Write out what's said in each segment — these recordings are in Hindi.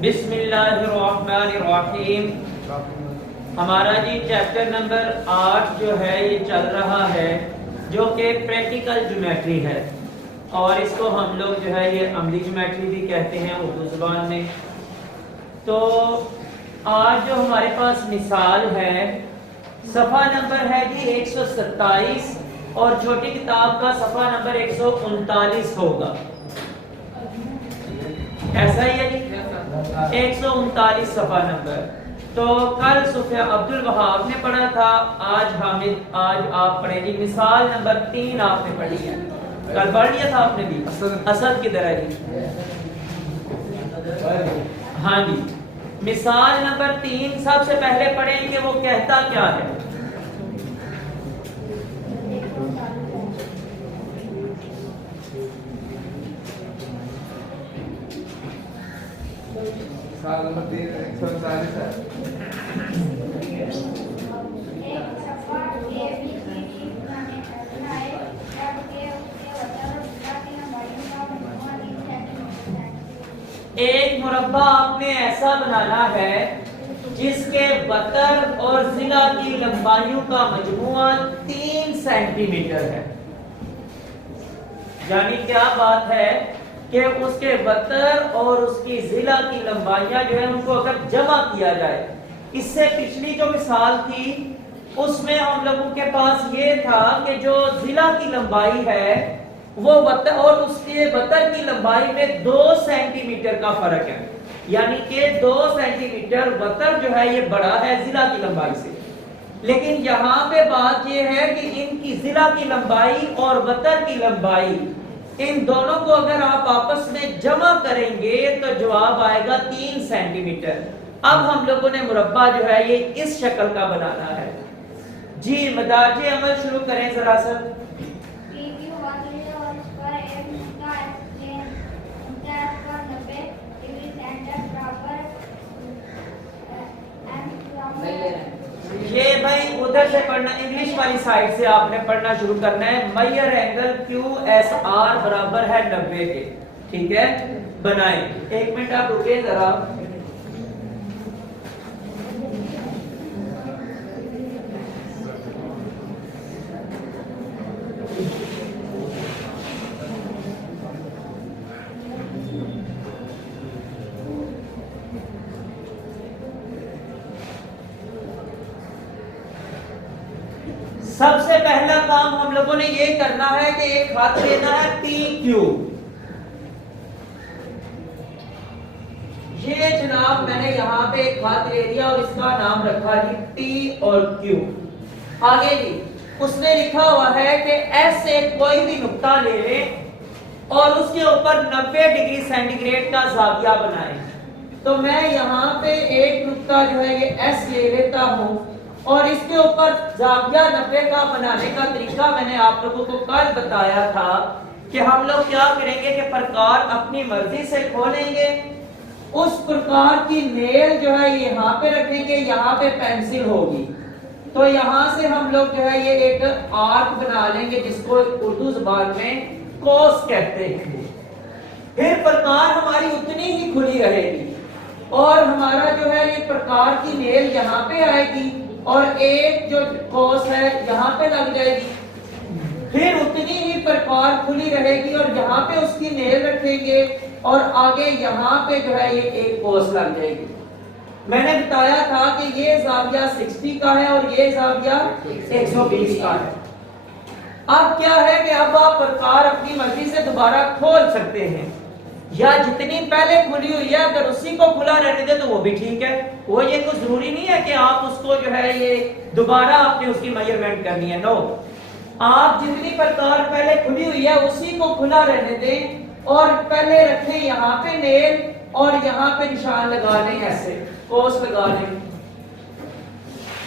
बिस्मिल्लाहिर्रहमानिर्रहीम। हमारा जी चैप्टर नंबर 8 जो है ये चल रहा है, जो कि प्रैक्टिकल ज्योमेट्री है, और इसको हम लोग जो है ये अमली ज्योमेट्री भी कहते हैं उर्दू ज़ुबान में। तो आज जो हमारे पास मिसाल है, सफ़ा नंबर है जी 127 और छोटी किताब का सफ़ा नंबर 139 होगा। ऐसा ही है जी, 139 सफ़ा नंबर। तो कल सुफिया अब्दुल वहाब ने पढ़ा था, आज आप पढ़ेंगे मिसाल नंबर 3 आपने पढ़ी है। कल पढ़ लिया था आपने भी, असद किधर है जी? हाँ जी, मिसाल नंबर 3 सबसे पहले पढ़ेंगे, वो कहता क्या है। साल नंबर 3 139 है। एक मुरब्बा आपने ऐसा बनाना है जिसके बतर और जिला की लंबाइयों का मजमुआ 3 सेंटीमीटर है। यानी क्या बात है कि उसके बतर और उसकी जिला की लंबाइयां जो है उनको अगर जमा किया जाए, इससे पिछली जो मिसाल थी उसमें हम लोगों के पास ये था कि जो जिला की लंबाई है वो बतर और उसके बतर की लंबाई में 2 सेंटीमीटर का फर्क है। यानी कि 2 सेंटीमीटर बतर जो है ये बड़ा है जिला की लंबाई से। लेकिन यहाँ पे बात ये है कि इनकी जिला की लंबाई और बतर की लंबाई, इन दोनों को अगर आप आपस में जमा करेंगे तो जवाब आएगा 3 सेंटीमीटर। अब हम लोगों ने मुरब्बा जो है ये इस शक्ल का बनाना है जी। मदाजी अमल शुरू करें जरा सर। ये भाई उधर से पढ़ना, इंग्लिश वाली साइड से आपने पढ़ना शुरू करना है। मैयर एंगल QSR बराबर है 90 के, ठीक है। बनाएं, 1 मिनट आप रुके जरा। सबसे पहला काम हम लोगों ने ये करना है कि एक हाथ लेना है PQ। ये जनाब मैंने यहाँ पे एक हाथ ले लिया और इसका नाम रखा जी T और Q। आगे जी उसने लिखा हुआ है कि S से कोई भी नुक्ता ले लें और उसके ऊपर 90 डिग्री सेंटीग्रेड का जाविया बनाएं। तो मैं यहाँ पे एक नुक्ता जो है ये S ले लेता हूँ और इसके ऊपर जाविया 90 का बनाने का तरीका मैंने आप लोगों को कल बताया था कि हम लोग क्या करेंगे कि प्रकार अपनी मर्जी से खोलेंगे, उस प्रकार की नेल जो है यहाँ पे रखेंगे, यहाँ पे पेंसिल होगी, तो यहाँ से हम लोग जो है ये एक आर्क बना लेंगे जिसको उर्दू जुबान में कोस कहते हैं। फिर प्रकार हमारी उतनी ही खुली रहेगी और हमारा जो है ये प्रकार की नेल यहाँ पे आएगी और एक जो कोस है यहाँ पे लग जाएगी। फिर उतनी ही प्रकार खुली रहेगी और यहाँ पे उसकी नेल रखेंगे और आगे यहाँ पे जो है ये एक कोस लग जाएगी। मैंने बताया था कि ये जाविया 60 का है और ये जाविया 120 का है। अब क्या है कि अब आप प्रकार अपनी मर्जी से दोबारा खोल सकते हैं, या जितनी पहले खुली हुई है अगर उसी को खुला रहने दे तो वो भी ठीक है। वो ये कुछ जरूरी नहीं है कि आप उसको जो है ये दोबारा आपने उसकी मेजरमेंट करनी है। नो, आप जितनी प्रकार पहले खुली हुई है उसी को खुला रहने दें और पहले रखें यहाँ पे नेल और यहाँ पे निशान लगा लें, ऐसे कोस लगा लें।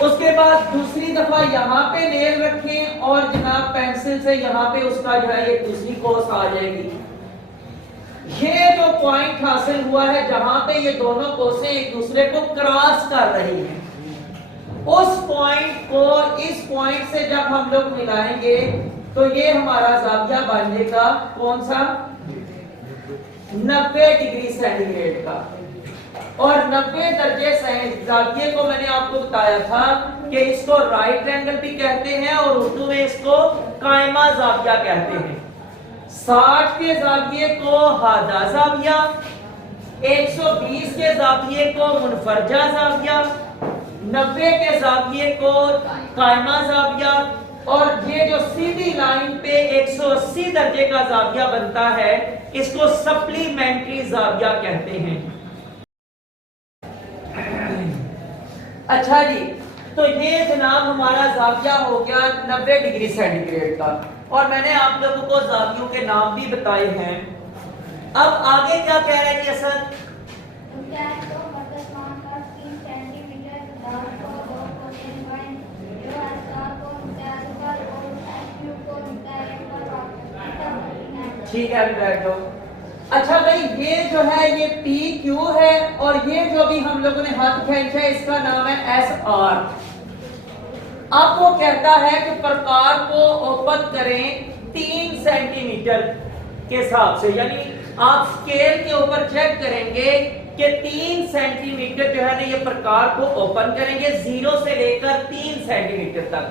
उसके बाद दूसरी दफा यहाँ पे नेल रखें और जनाब पेंसिल से यहाँ पे उसका जो है ये दूसरी कोस आ जाएगी। ये जो पॉइंट हासिल हुआ है जहां पे ये दोनों कोसें एक दूसरे को क्रॉस कर रही हैं, उस पॉइंट को इस पॉइंट से जब हम लोग मिलाएंगे तो ये हमारा जाविया बन जाएगा कौन सा, 90 डिग्री सेंटीग्रेड का। और 90 दर्जे जाविये को मैंने आपको बताया था कि इसको राइट एंगल भी कहते हैं और उर्दू में इसको कायमा जाविया कहते हैं। 60 के जाविये को हादा जाविया, 120 के जाविये को मुनफरजा जाविया, 90 के जाविये को कायमा जाविया, और ये जो सीधी लाइन पे 180 दर्जे का जाविया बनता है इसको सप्लीमेंट्री जाविया कहते हैं। अच्छा जी, तो ये जनाब हमारा जाविया हो गया 90 डिग्री सेंटीग्रेड का, और मैंने आप लोगों को जावियों के नाम भी बताए हैं। अब आगे क्या कह रहे हैं ये सर? ठीक है, बैठ जाओ। अच्छा भाई, ये जो है ये पी क्यू है, और ये जो भी हम लोगों ने हाथ खींचा है इसका नाम है एस आर। अब वो कहता है कि प्रकार को ओपन करें 3 सेंटीमीटर के हिसाब से, यानी आप स्केल के ऊपर चेक करेंगे कि 3 सेंटीमीटर जो है ना ये प्रकार को ओपन करेंगे 0 से लेकर 3 सेंटीमीटर तक।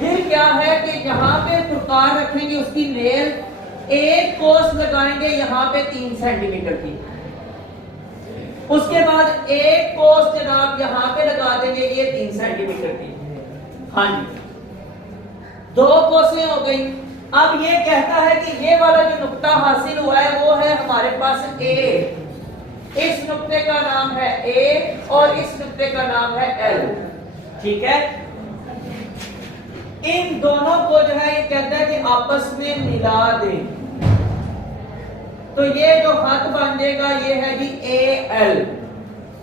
फिर क्या है कि यहाँ पे प्रकार रखेंगे, उसकी नेल एक कोस लगाएंगे यहाँ पे 3 सेंटीमीटर की, उसके बाद एक कोस जनाब यहाँ पे लगा देंगे ये 3 सेंटीमीटर की। हाँ जी, 2 कोसें हो गई। अब ये कहता है कि ये वाला जो नुक्ता हासिल हुआ है वो है हमारे पास ए, इस नुक्ते का नाम है ए और इस नुक्ते का नाम है एल। ठीक है, इन दोनों को जो है ये कहता है कि आपस में मिला दें, तो ये जो हाथ बन जाएगा ये है जी ए एल।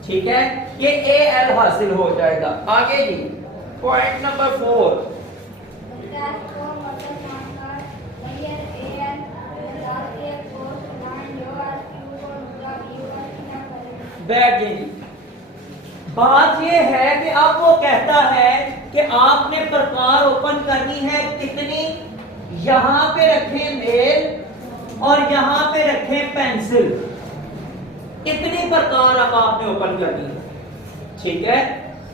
ठीक है, ये ए एल हासिल हो जाएगा। आगे जी पॉइंट नंबर 4, बैठ जी। बात ये है कि अब वो कहता है कि आपने प्रकार ओपन करनी है कितनी, यहां पे रखें नेल और यहां पे रखें पेंसिल, इतनी प्रकार अब आपने ओपन करनी है। ठीक है,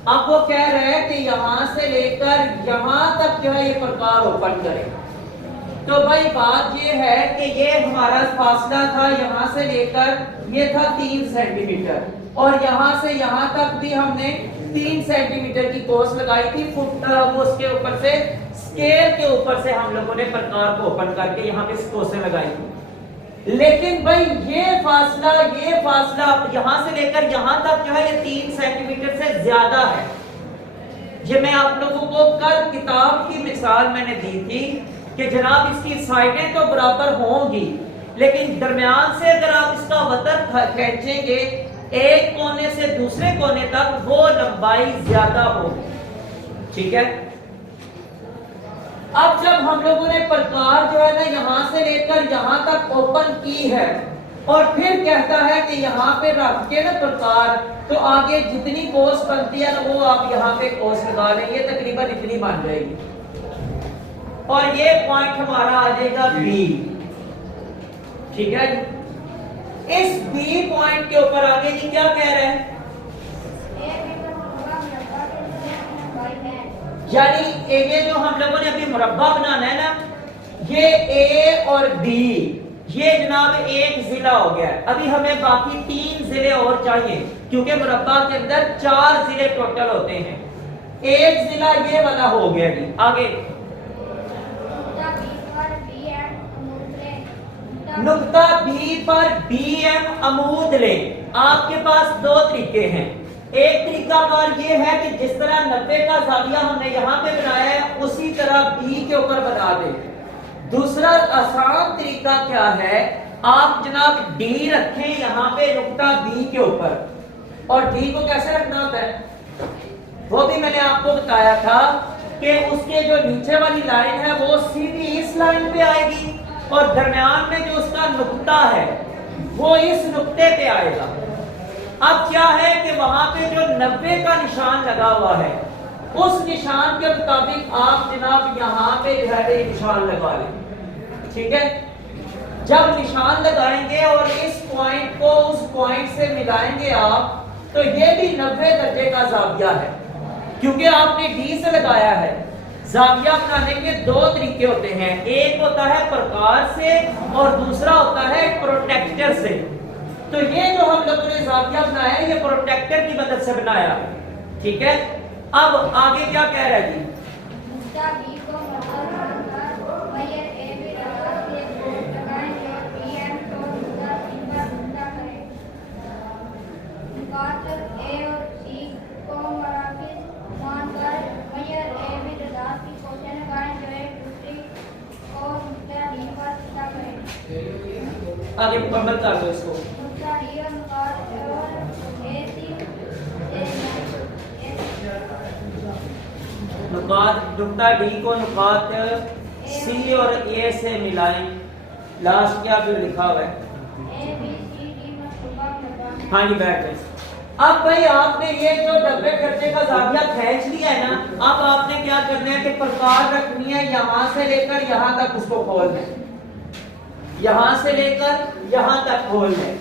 अब वो कह रहे हैं कि यहां से लेकर यहां तक जो है ये प्रकार ओपन करें। तो भाई बात ये है कि ये हमारा फासला था, यहां से लेकर ये था 3 सेंटीमीटर, और यहां से यहां तक भी हमने 3 सेंटीमीटर की कोस लगाई थी। फुट उसके ऊपर से स्केल के ऊपर से हम लोगों ने प्रकार को ओपन करके यहाँ पे कोसें लगाई थी। लेकिन भाई ये फासला यहां से लेकर यहां तक जो है ये 3 सेंटीमीटर से ज्यादा है। ये मैं आप लोगों को कल किताब की मिसाल मैंने दी थी कि जनाब इसकी साइडें तो बराबर होंगी, लेकिन दरमियान से अगर आप इसका वतर खींचेंगे एक कोने से दूसरे कोने तक, वो लंबाई ज्यादा होगी। ठीक है, अब जब हम लोगों ने प्रकार जो है ना यहां से लेकर यहां तक ओपन की है, और फिर कहता है कि यहाँ पे रख के ना प्रकार, तो आगे जितनी कोस बनती है ना वो आप यहाँ पे कोस लगा लेंगे, तकरीबन इतनी बन जाएगी, और ये पॉइंट हमारा आ जाएगा बी। ठीक है, इस बी पॉइंट के ऊपर आगे जी क्या कह रहे हैं, यानी ये जो हम लोगों ने अभी मुरब्बा बनाना है ना, ये ए और बी, ये जनाब एक जिला हो गया। अभी हमें बाकी 3 जिले और चाहिए, क्योंकि मुरब्बा के अंदर 4 जिले टोटल होते हैं। एक जिला ये वाला हो गया जी। आगे नुक्ता बी पर बी एम अमूद लें। आपके पास 2 तरीके हैं। एक तरीका पर ये है कि जिस तरह 90 का जाविया हमने यहाँ पे बनाया है उसी तरह बी के ऊपर बना दें। दूसरा आसान तरीका क्या है, आप जनाब डी रखें यहाँ पे नुक्ता बी के ऊपर, और डी को कैसे रखना होता है वो भी मैंने आपको बताया था कि उसके जो नीचे वाली लाइन है वो सीधी इस लाइन पे आएगी, और दरमियान में जो उसका नुक्ता है वो इस नुक्ते पे आएगा। अब क्या है कि वहां पे जो 90 का निशान लगा हुआ है उस निशान के मुताबिक आप जनाब यहाँ पे जो है निशान लगा लें। ठीक है, जब निशान लगाएंगे और इस पॉइंट को उस पॉइंट से मिलाएंगे आप, तो ये भी 90 दर्जे का जाविया है, क्योंकि आपने डी से लगाया है। जाविया बनाने के दो तरीके होते हैं, एक होता है प्रकार से और दूसरा होता है प्रोटेक्टर से। तो ये जो हम लोगों ने जाविया बनाया है, ये प्रोटेक्टर की मदद से बनाया है, ठीक है। अब आगे क्या कह रहा है जी? आगे मुकम्मल कर दो इसको। नुक्ता डी को नुकात सी और ए से मिलाएं। लास्ट क्या फिर लिखा हुआ है? हाँ जी, बैठ गए। अब भाई आपने ये जो 90 दर्जे का जाविया खींच लिया है ना, अब आपने क्या करना है कि प्रकार रखनी है, यहां से लेकर यहां तक उसको खोलना है, यहां से लेकर यहां तक खोलना है,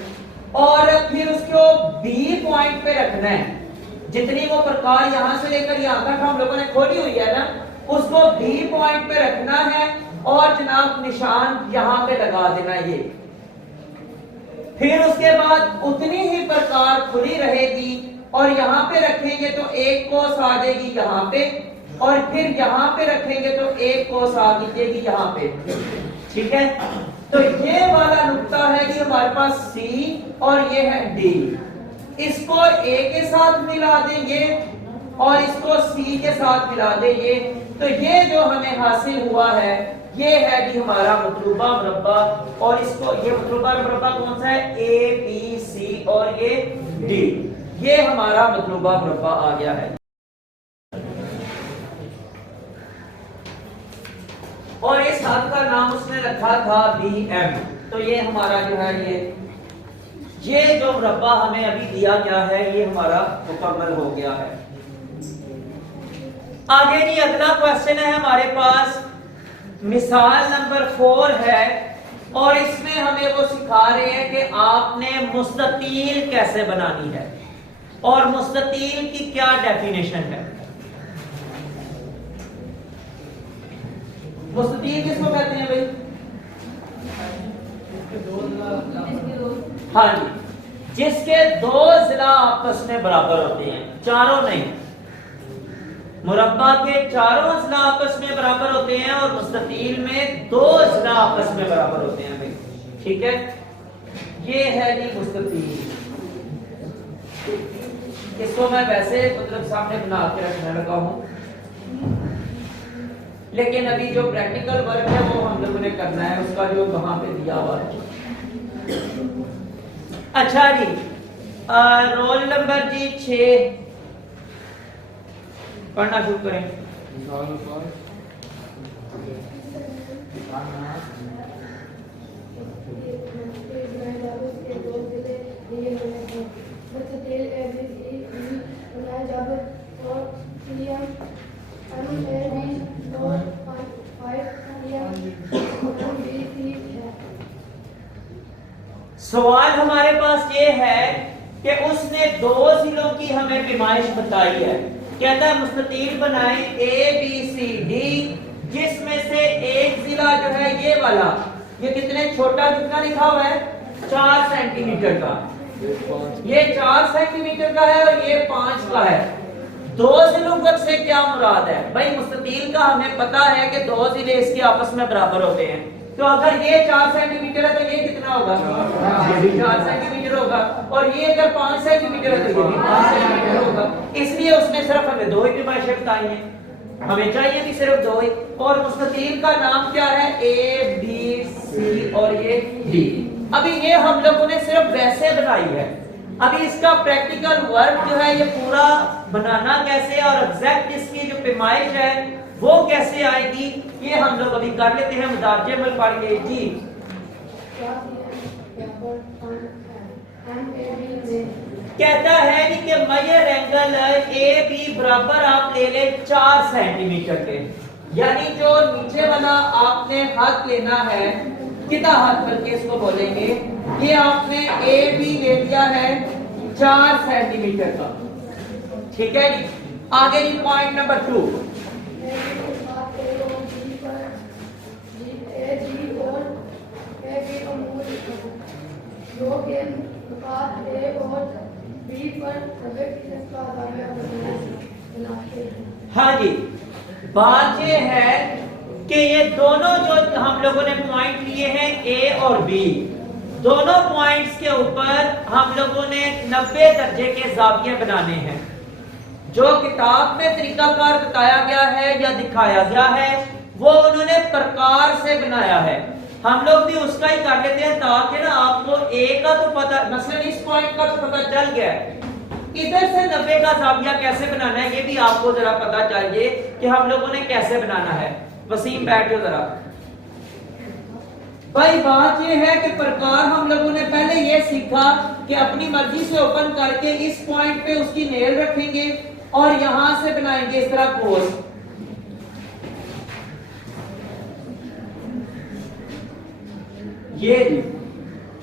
और फिर उसको बी पॉइंट पे रखना है। जितनी वो प्रकार यहां से लेकर यहां तक हम लोगों ने खोली हुई है ना, उसको बी पॉइंट पे रखना है और जनाब निशान यहां पे लगा देना ये। फिर उसके बाद उतनी ही प्रकार खुली रहेगी और यहां पे रखेंगे तो एक कोस आ जाएगी यहां पे, और फिर यहां पे रखेंगे तो एक कोस आ जाएगी यहां पे, ठीक है। तो ये वाला नुक्ता है कि हमारे पास सी और ये है डी, इसको ए के साथ मिला देंगे और इसको सी के साथ मिला देंगे, तो ये जो हमें हासिल हुआ है ये है कि हमारा मतलूबा मुरब्बा। और इसको ये मतलूबा मुरब्बा कौन सा है? ए बी सी और ये डी, ये हमारा मतलूबा मुरब्बा आ गया है। और इस हद का नाम उसने रखा था बी एम। तो ये हमारा जो है ये जो मुरब्बा हमें अभी दिया गया है ये हमारा मुकम्मल हो गया है। आगे जी अगला क्वेश्चन है हमारे पास, मिसाल नंबर 4 है, और इसमें हमें वो सिखा रहे हैं कि आपने मुस्ततील कैसे बनानी है और मुस्ततील की क्या डेफिनेशन है। मुस्ततील किसको कहते हैं भाई? हाँ जी, जिसके दो जिला आपस में बराबर होते हैं, चारों नहीं। मुरब्बा के चारों जिला आपस में बराबर होते हैं और मुस्ततील में दो जिला आपस में बराबर होते हैं भाई, ठीक है। ये है जी मुस्ततील। इसको मैं वैसे मतलब सामने बना के रखने लगा हूं, लेकिन अभी जो प्रैक्टिकल वर्क है वो हम लोगों ने करना है, उसका जो वहां पे दिया हुआ है। अच्छा जी, रोल नंबर जी 6 पढ़ना शुरू करें। सवाल हमारे पास ये है कि उसने दो जिलों की हमें पैमाइश बताई है। कहता है मुस्ततील बनाए ए बी सी डी, जिसमें से एक जिला जो है ये वाला, ये कितने छोटा कितना लिखा हुआ है? 4 सेंटीमीटर का, ये 4 सेंटीमीटर का है और ये 5 का है। दो जिलों से क्या मुराद है भाई? मुस्ततील का हमें पता है कि दो जिले इसके आपस में बराबर होते हैं, तो अगर ये 4 सेंटीमीटर है तो ये कितना होगा? ये भी 4 सेंटीमीटर होगा, और ये अगर 5 सेंटीमीटर है तो ये भी 5 सेंटीमीटर होगा। इसलिए उसने सिर्फ हमें दो ही पैमाइशें बताई हैं, हमें चाहिए भी सिर्फ दो ही। और मुस्ततील का नाम क्या है? ए बी सी और ये डी। अभी ये हम लोगों ने सिर्फ वैसे बनाई है, अभी इसका प्रैक्टिकल वर्क जो है ये पूरा बनाना कैसे और एग्जैक्ट इसकी जो पैमाइश है वो कैसे आएगी, ये हम लोग अभी कर लेते हैं। मुदारजे में पढ़िए जी। कहता है कि मेजर एंगल ए बी बराबर आप ले लें 4 सेंटीमीटर के, यानी जो नीचे वाला आपने हाथ लेना है कितना हाथ बल्कि इसको बोलेंगे। ये आपने ए बी ले लिया है 4 सेंटीमीटर का, ठीक है जी। आगे जी पॉइंट नंबर 2, हाँ जी। बात ये है कि ये दोनों जो हम लोगों ने पॉइंट लिए हैं ए और बी, दोनों पॉइंट्स के ऊपर हम लोगों ने 90 दर्जे के जाविये बनाने हैं। जो किताब में तरीकाकार बताया गया है या दिखाया गया है वो उन्होंने प्रकार से बनाया है। हम लोग भी उसका ही कर लेते हैं ताकि ना आपको ए का तो पता, मसलन इस पॉइंट का तो पता चल गया है, इधर से 90 का जाविया कैसे बनाना है ये भी आपको जरा पता चाहिए कि हम लोगों ने कैसे बनाना है। वसीम बैठो जरा। भाई बात ये है कि प्रकार हम लोगों ने पहले ये सीखा कि अपनी मर्जी से ओपन करके इस पॉइंट पे उसकी नेल रखेंगे और यहां से बनाएंगे इस तरह कोस। ये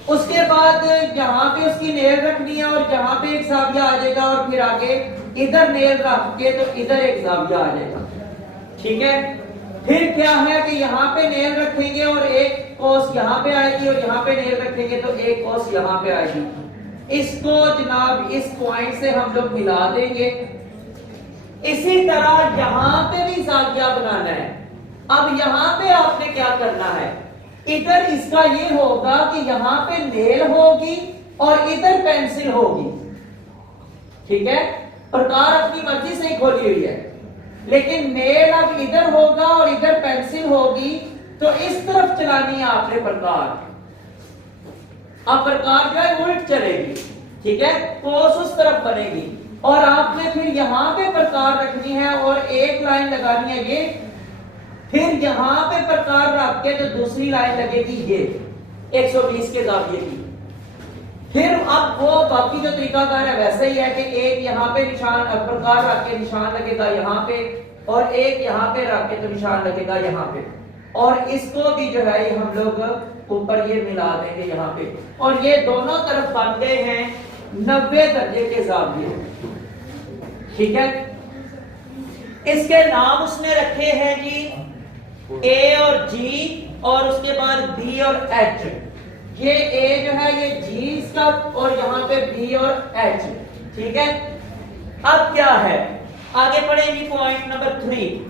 उसके बाद यहाँ पे उसकी नेल रखनी है और यहाँ पे एक जाविया आ जाएगा और फिर आगे इधर नेल रख के तो इधर एक जाविया आ जाएगा, ठीक है। फिर क्या है कि यहाँ पे नेल रखेंगे और एक कोस यहाँ पे आएगी और यहाँ पे नेल रखेंगे तो एक कोस यहाँ पे आएगी। इसको जनाब इस पॉइंट से हम लोग मिला देंगे। इसी तरह यहाँ पे भी जाविया बनाना है। अब यहाँ पे आपने क्या करना है, इधर इसका ये होगा कि यहां पे नेल होगी और इधर पेंसिल होगी, ठीक है। प्रकार अपनी मर्जी से ही खोली हुई है, लेकिन नेल अब इधर होगा और इधर पेंसिल होगी तो इस तरफ चलानी है आपने प्रकार। अब प्रकार जो है उल्ट चलेगी, ठीक है, कोस उस तरफ बनेगी और आपने फिर यहां पे प्रकार रखनी है और एक लाइन लगानी है ये, फिर यहां पे प्रकार रख के तो दूसरी लाइन लगेगी ये 120 के जाविये की। फिर अब वो बाकी जो तरीकाकार है वैसे ही है कि एक यहाँ पे निशान प्रकार रख के निशान लगेगा यहाँ पे और एक यहाँ पे रख के तो निशान लगेगा यहाँ पे, और इसको भी जो है हम लोग ऊपर ये मिला देंगे यहाँ पे, और ये दोनों तरफ बन गए हैं 90 दर्जे के जाविये, ठीक है। इसके नाम उसने रखे हैं जी ए और जी और उसके बाद बी और एच। ये ए जो है ये जी इसका और यहाँ पे बी और एच, ठीक है। अब क्या है, आगे पढ़ेंगे पॉइंट नंबर 3।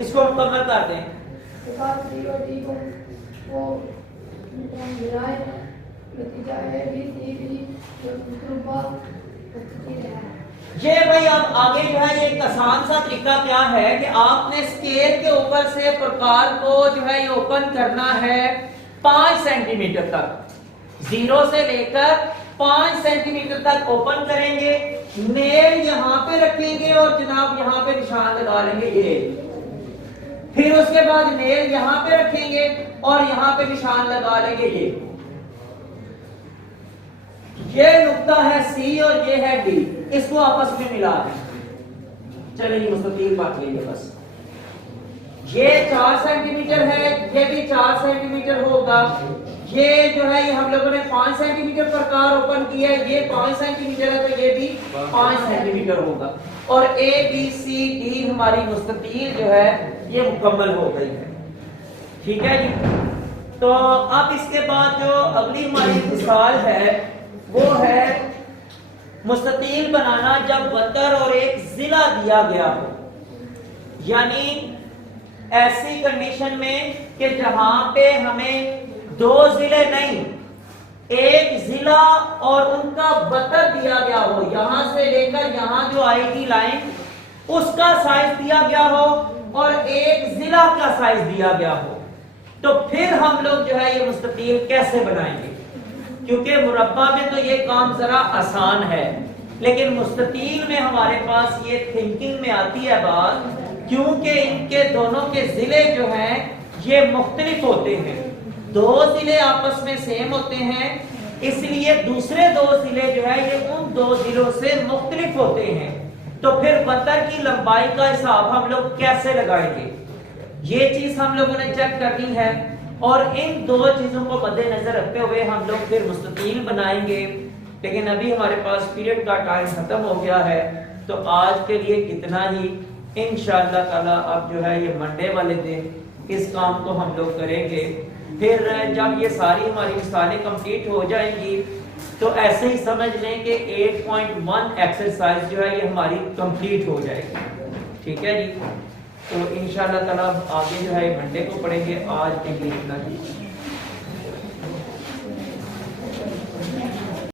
इसको मुकम्मल कर दें। ये भाई अब आगे जो है एक आसान सा तरीका क्या है कि आपने स्केल के ऊपर से प्रकार को जो है ये ओपन करना है 5 सेंटीमीटर तक, 0 से लेकर 5 सेंटीमीटर तक ओपन करेंगे, नेल यहाँ पे रखेंगे और जनाब यहाँ पे निशान लगा लेंगे ये। फिर उसके बाद नेल यहाँ पे रखेंगे और यहाँ पे निशान लगा लेंगे ये नुक्ता है सी और ये है डी, इसको आपस में मिला दें। चलिए मुस्तकील बात लीजिए बस। ये 4 सेंटीमीटर है, ये भी 4 सेंटीमीटर होगा। ये जो है ये हम लोगों ने 5 सेंटीमीटर प्रकार ओपन किया है, ये 5 सेंटीमीटर है तो ये भी 5 सेंटीमीटर होगा। और ए बी सी डी हमारी मुस्ततील जो है ये मुकम्मल हो गई है, ठीक है जी। तो अब इसके बाद जो अगली हमारी मिसाल है वो है मुस्ततील बनाना जब वतर और एक जिला दिया गया हो, यानी ऐसी कंडीशन में कि जहां पे हमें 2 जिले नहीं, एक जिला और उनका वतर दिया गया हो, यहां से लेकर यहां जो आएगी लाइन उसका साइज दिया गया हो और एक जिला का साइज दिया गया हो, तो फिर हम लोग जो है ये मुस्ततील कैसे बनाएंगे। क्योंकि मुरब्बा में तो ये काम जरा आसान है, लेकिन मुस्ततील में हमारे पास ये थिंकिंग में आती है बात, क्योंकि इनके दोनों के जिले जो हैं ये मुख्तलिफ होते हैं। दो जिले आपस में सेम होते हैं, इसलिए दूसरे दो जिले जो है ये उन दो जिलों से मुख्तलिफ होते हैं। तो फिर बतर की लंबाई का हिसाब हम लोग कैसे लगाएंगे, ये चीज हम लोगों ने चेक करनी है। और इन दो चीजों को मद्देनजर रखते हुए हम लोग फिर मुस्ततील बनाएंगे। लेकिन अभी हमारे पास पीरियड का टाइम खत्म हो गया है, तो आज के लिए कितना ही। इंशाअल्लाह ताला अब जो है ये मंडे वाले दिन इस काम को हम लोग करेंगे। फिर जब ये सारी हमारी मिसालें कंप्लीट हो जाएंगी तो ऐसे ही समझ लें कि 8.1 एक्सरसाइज जो है ये हमारी कंप्लीट हो जाएगी। ठीक है जी, तो इंशाअल्लाह ताला आगे जो है मंडे को पढ़ेंगे। आज के लिए इतना ही।